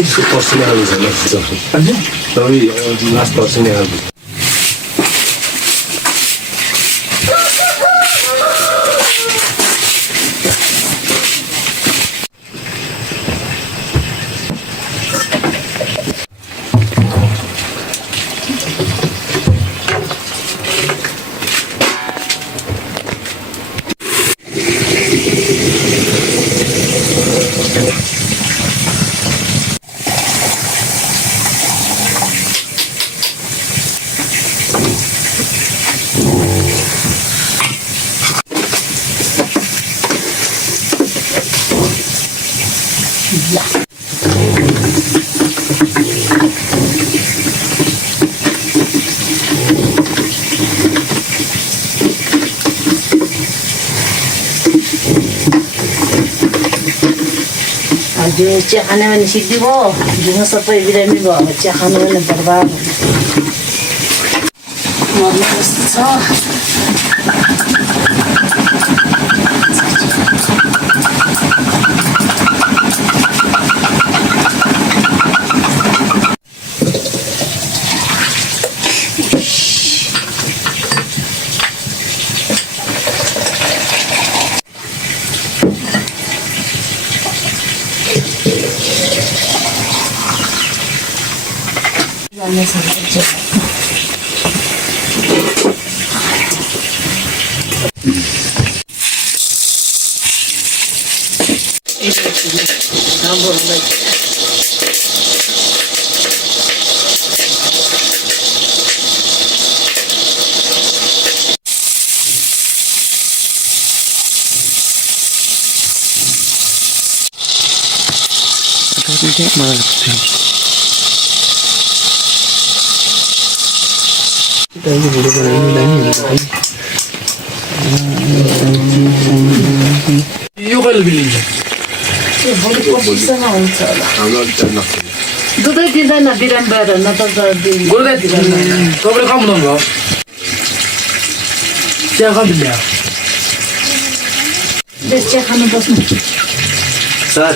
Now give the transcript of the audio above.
Isso posso me realizar na função. Então, nas próximas realizar. जो chia खाने में सिद्धि भयो जुन सबै बिरामी भयो चिया खानु पनि बर्बाद मर्नु जस्तो छ यो कहिले बिलिन्छ दुधै दिँदैन बिरामी भएर न त गोरुगाई तपाईँले कमाउनु भयो चिया कति ल्यायो चिया खानु बस्नु सर